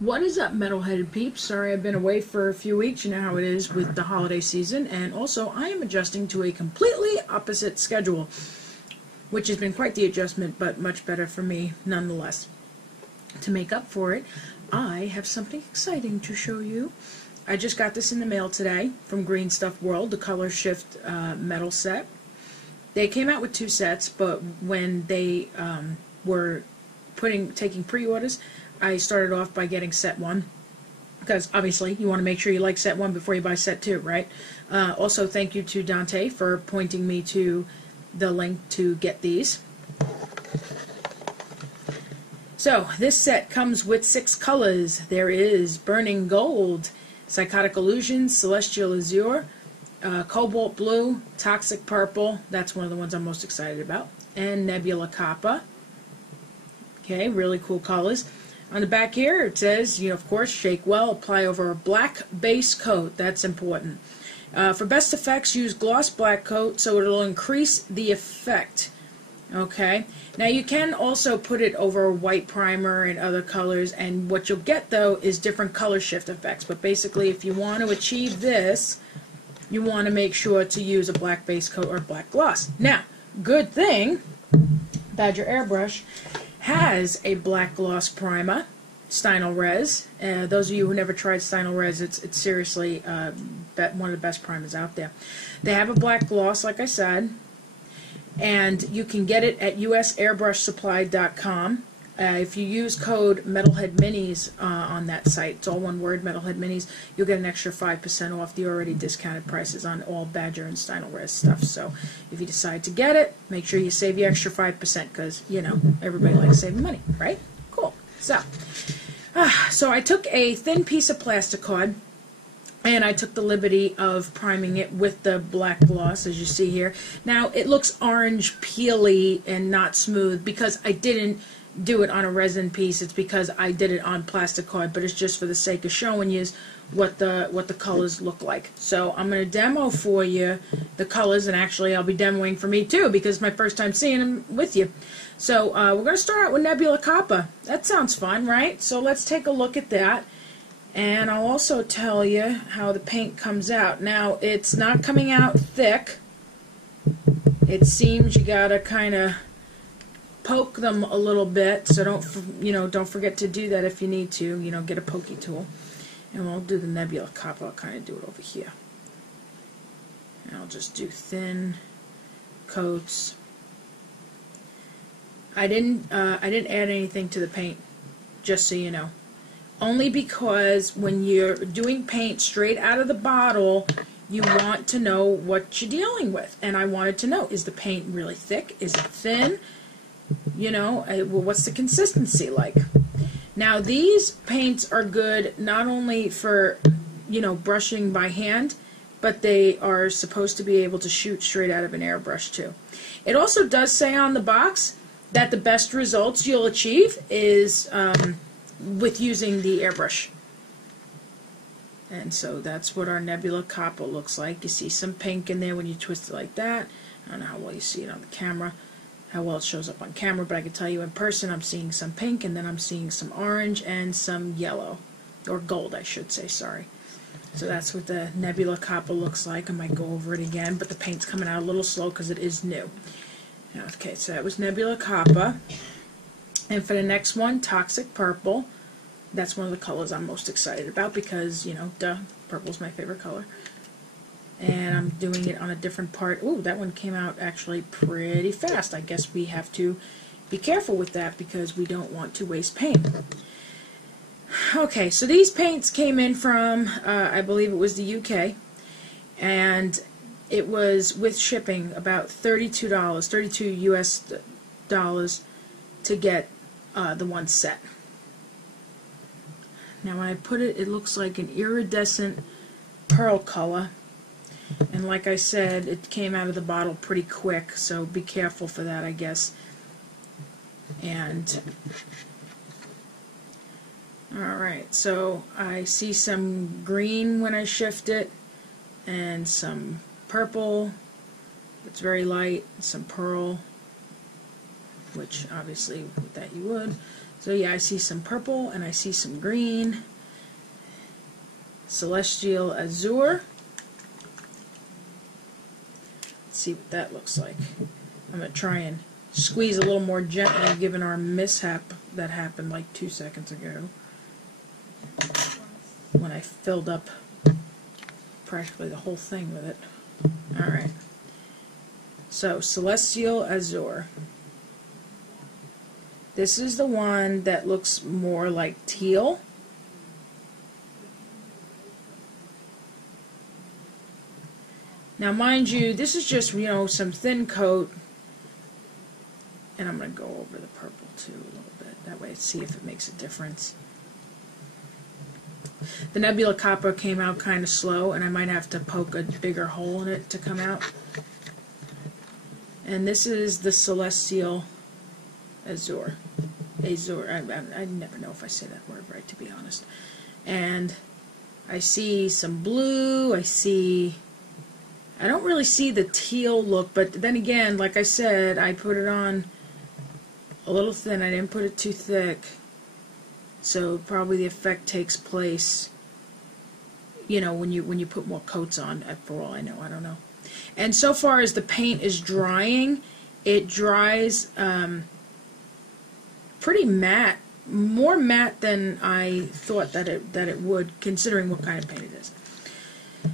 What is up, metal-headed peeps? Sorry I've been away for a few weeks. You know how it is with the holiday season, and also I am adjusting to a completely opposite schedule, which has been quite the adjustment, but much better for me nonetheless. To make up for it, I have something exciting to show you. I just got this in the mail today from Green Stuff World, the Colorshift metal set. They came out with 2 sets, but when they were taking pre-orders, I started off by getting set 1, because obviously you want to make sure you like set 1 before you buy set 2, right? Also, thank you to Dante for pointing me to the link to get these. So, this set comes with 6 colors. There is Burning Gold, Psychotic Illusions, Celestial Azure, Cobalt Blue, Toxic Purple, that's one of the ones I'm most excited about, and Nebula Copper. Okay, really cool colors. On the back here it says, of course, shake well, apply over a black base coat. That's important. For best effects, use gloss black coat so it'll increase the effect. Okay, now you can also put it over a white primer and other colors, and what you'll get though is different color shift effects. But basically, if you want to achieve this, you want to make sure to use a black base coat or black gloss. Now, good thing, Badger Airbrush has a black gloss primer, Stynylrez. Those of you who never tried Stynylrez, it's seriously one of the best primers out there. They have a black gloss, like I said, and you can get it at usairbrushsupply.com. If you use code MetalheadMinis on that site, it's all one word, MetalheadMinis, you'll get an extra 5% off the already discounted prices on all Badger and Stynylrez stuff. So if you decide to get it, make sure you save the extra 5% because, everybody likes saving money, right? Cool. So I took a thin piece of plastic card, and I took the liberty of priming it with the black gloss, as you see here. Now, it looks orange, peely, and not smooth because I didn't do it on a resin piece. It's because I did it on plastic card, but it's just for the sake of showing you what the colors look like. So I'm going to demo for you the colors, and actually I'll be demoing for me too because it's my first time seeing them with you. So we're going to start out with Nebula Copper. That sounds fun, right? So let's take a look at that, and I'll also tell you how the paint comes out. Now, it's not coming out thick. It seems you gotta kind of poke them a little bit, so don't forget to do that if you need to. Get a pokey tool, and we'll do the Nebula Copper. I'll kind of do it over here, and I'll just do thin coats. I didn't add anything to the paint, just so you know, only because when you're doing paint straight out of the bottle, you want to know what you're dealing with, and I wanted to know, is the paint really thick? Is it thin? What's the consistency like? Now, these paints are good not only for, brushing by hand, but they are supposed to be able to shoot straight out of an airbrush too. It also does say on the box that the best results you'll achieve is with using the airbrush. And so that's what our Nebula Copper looks like. You see some pink in there when you twist it like that. I don't know how well you see it on the camera, how well it shows up on camera, but I can tell you in person I'm seeing some pink, and then I'm seeing some orange and some yellow, or gold I should say, sorry. So that's what the Nebula Copper looks like. I might go over it again, but the paint's coming out a little slow because it is new. Okay, so that was Nebula Copper. And for the next one, Toxic Purple. That's one of the colors I'm most excited about because, duh, purple's my favorite color. And I'm doing it on a different part. Ooh, that one came out actually pretty fast. I guess we have to be careful with that because we don't want to waste paint. Okay, so these paints came in from, I believe it was the UK, and it was with shipping about $32, 32 US dollars to get the one set. Now when I put it, it looks like an iridescent pearl color. And like I said, it came out of the bottle pretty quick, so be careful for that, I guess. And alright, so I see some green when I shift it, and some purple, it's very light, some pearl, which obviously with that you would, So yeah, I see some purple and I see some green. Celestial Azure. Let's see what that looks like. I'm going to try and squeeze a little more gently given our mishap that happened like 2 seconds ago when I filled up practically the whole thing with it. Alright. So, Celestial Azure. This is the one that looks more like teal. Now, mind you, this is just, you know, some thin coat. And I'm going to go over the purple too a little bit. That way, see if it makes a difference. The Nebula Copper came out kind of slow, and I might have to poke a bigger hole in it to come out. And this is the Celestial Azure. Azure. I never know if I say that word right, to be honest. And I see some blue. I don't really see the teal look, but then again, like I said, I put it on a little thin. I didn't put it too thick. So probably the effect takes place, you know, when you put more coats on, for all I know. I don't know. And so far as the paint is drying, it dries pretty matte, more matte than I thought that it would, considering what kind of paint it is.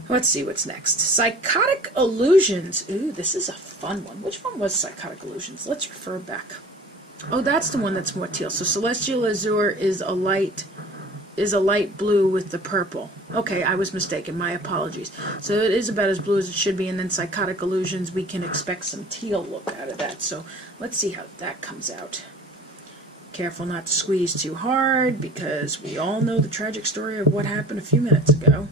Let's see what's next. Psychotic Illusions. Ooh, this is a fun one. Which one was Psychotic Illusions? Let's refer back. Oh, that's the one that's more teal. So Celestial Azure is a light blue with the purple. Okay, I was mistaken. My apologies. So it is about as blue as it should be, and then Psychotic Illusions, we can expect some teal look out of that. So let's see how that comes out. Careful not to squeeze too hard, because we all know the tragic story of what happened a few minutes ago.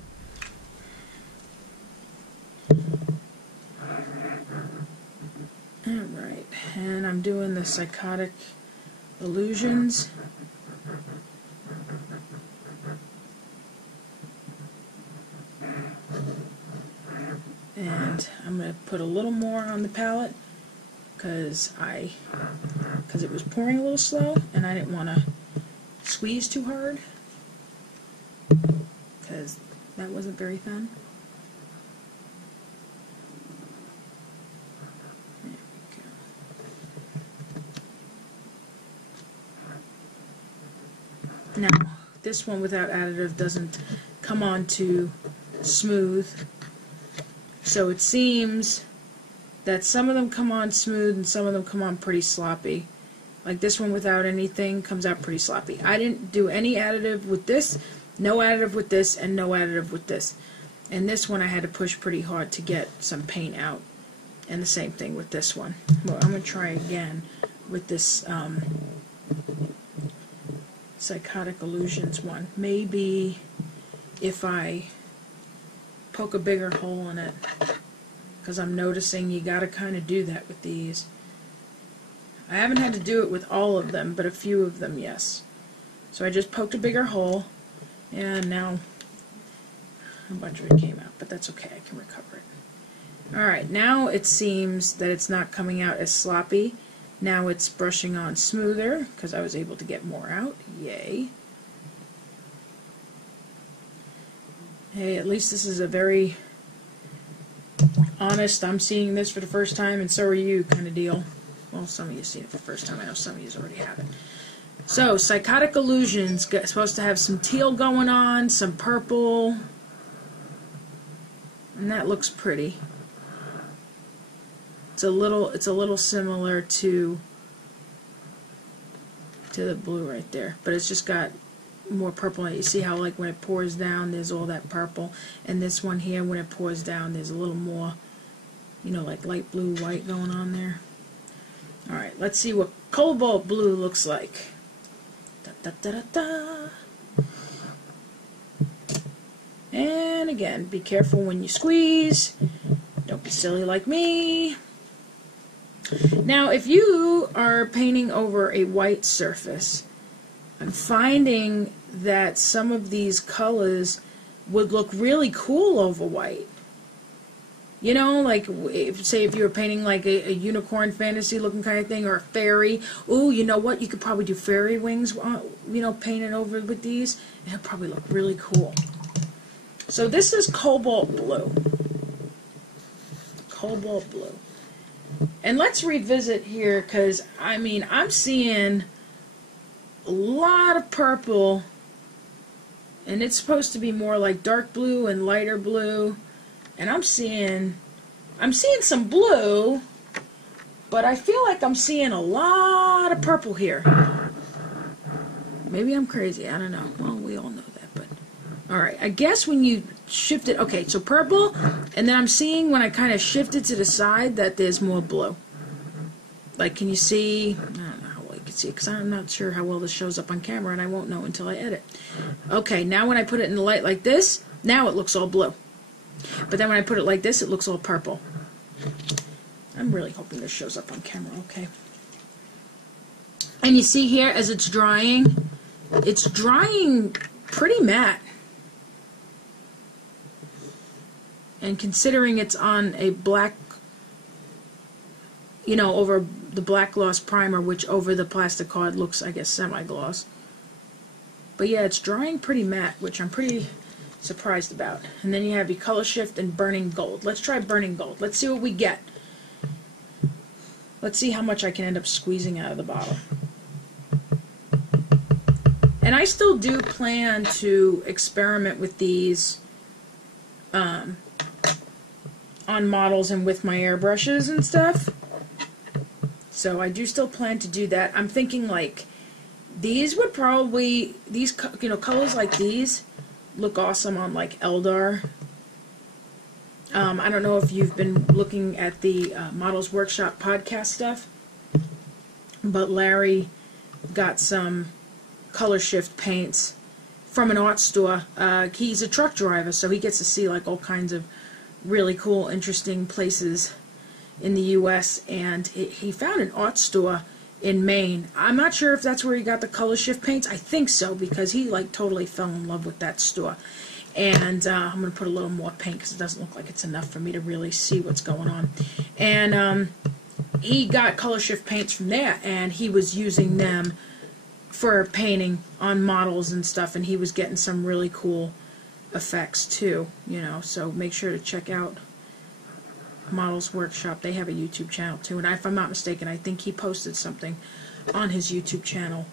Alright, and I'm doing the Psychotic Illusions. And I'm going to put a little more on the palette because it was pouring a little slow and I didn't want to squeeze too hard because that wasn't very thin. Now, this one without additive doesn't come on too smooth, so it seems that some of them come on smooth and some of them come on pretty sloppy. Like this one without anything comes out pretty sloppy. I didn't do any additive with this, no additive with this, and no additive with this. And this one I had to push pretty hard to get some paint out. And the same thing with this one. Well, I'm going to try again with this Psychotic Illusions one. Maybe if I poke a bigger hole in it, because I'm noticing you gotta kind of do that with these. I haven't had to do it with all of them, but a few of them, yes. So I just poked a bigger hole, and now a bunch of it came out, but that's okay, I can recover it. Alright, now it seems that it's not coming out as sloppy. Now it's brushing on smoother, because I was able to get more out. Yay. Hey, at least this is a very honest, I'm seeing this for the first time, and so are you kind of deal. Well, some of you see it for the first time. I know some of you already have it. So, Psychotic Illusions, supposed to have some teal going on, some purple, and that looks pretty. It's a little similar to the blue right there, but it's just got more purple in it. You see how, like, when it pours down, there's all that purple, and this one here, when it pours down, there's a little more, you know, like light blue, white going on there. Alright, let's see what Cobalt Blue looks like. Da, da, da, da, da. And again, be careful when you squeeze. Don't be silly like me. Now, if you are painting over a white surface, I'm finding that some of these colors would look really cool over white. You know, like, say if you were painting like a unicorn fantasy looking kind of thing, or a fairy. Ooh, you know what? You could probably do fairy wings, you know, painted over with these. It'll probably look really cool. So this is Cobalt Blue. Cobalt Blue. And let's revisit here, because, I mean, I'm seeing a lot of purple, and it's supposed to be more like dark blue and lighter blue. And I'm seeing some blue, but I feel like I'm seeing a lot of purple here. Maybe I'm crazy, I don't know. Well, we all know that, but alright, I guess when you shift it, okay, so purple, and then I'm seeing when I kind of shift it to the side that there's more blue. Like, can you see? I don't know how well you can see it, because I'm not sure how well this shows up on camera, and I won't know until I edit. Okay, now when I put it in the light like this, now it looks all blue. But then when I put it like this, it looks all purple. I'm really hoping this shows up on camera, okay. And you see here, as it's drying pretty matte. And considering it's on a black, you know, over the black gloss primer, which over the plastic card looks, I guess, semi-gloss. But yeah, it's drying pretty matte, which I'm pretty surprised about. And then you have your Colorshift and Burning Gold. Let's try Burning Gold. Let's see what we get. Let's see how much I can end up squeezing out of the bottle. And I still do plan to experiment with these on models and with my airbrushes and stuff. So I do still plan to do that. I'm thinking like these would probably, these, you know, colors like these look awesome on like Eldar. I don't know if you've been looking at the Models Workshop podcast stuff, but Larry got some Colorshift paints from an art store. He's a truck driver, so he gets to see like all kinds of really cool, interesting places in the U.S., and he found an art store in Maine. I'm not sure if that's where he got the Colorshift paints. I think so, because he like totally fell in love with that store. And I'm going to put a little more paint because it doesn't look like it's enough for me to really see what's going on. And he got Colorshift paints from there, and he was using them for painting on models and stuff, and he was getting some really cool effects too, you know. So make sure to check out Models Workshop. They have a YouTube channel too, and if I'm not mistaken, I think he posted something on his YouTube channel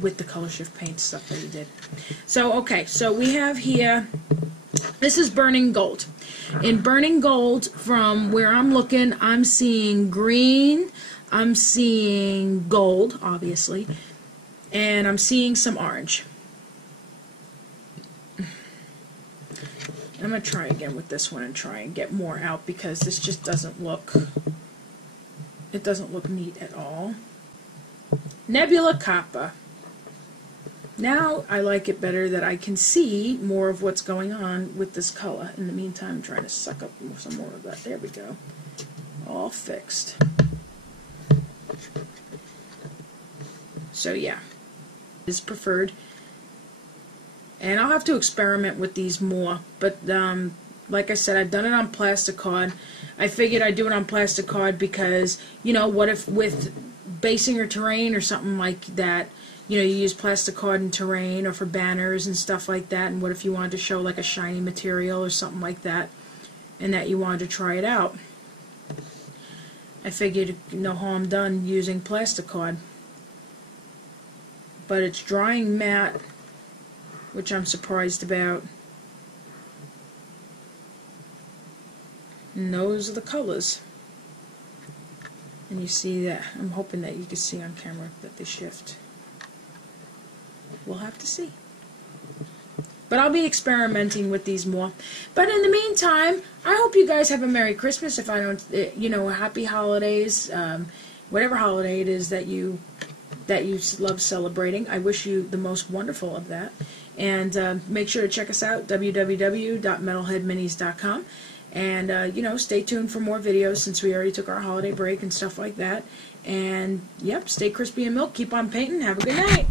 with the Colorshift paint stuff that he did. So okay, so we have here, this is Burning Gold. In Burning Gold, from where I'm looking, I'm seeing green, I'm seeing gold, obviously, and I'm seeing some orange. I'm going to try again with this one and try and get more out, because this just doesn't look, it doesn't look neat at all. Nebula Copper. Now I like it better that I can see more of what's going on with this color. In the meantime, I'm trying to suck up some more of that. There we go. All fixed. So yeah, is preferred. And I'll have to experiment with these more, but like I said, I've done it on plastic card. I figured I'd do it on plastic card because, you know, what if with basing or terrain or something like that, you know, you use plastic card in terrain or for banners and stuff like that, and what if you wanted to show like a shiny material or something like that, and that you wanted to try it out. I figured no harm done using plastic card. But it's drying matte, which I'm surprised about. And those are the colors. And you see that. I'm hoping that you can see on camera that they shift. We'll have to see. But I'll be experimenting with these more. But in the meantime, I hope you guys have a Merry Christmas. If I don't, you know, Happy Holidays, whatever holiday it is that you love celebrating. I wish you the most wonderful of that. And make sure to check us out, www.metalheadminis.com. And, you know, stay tuned for more videos since we already took our holiday break and stuff like that. And, yep, stay crispy and milk. Keep on painting. Have a good night.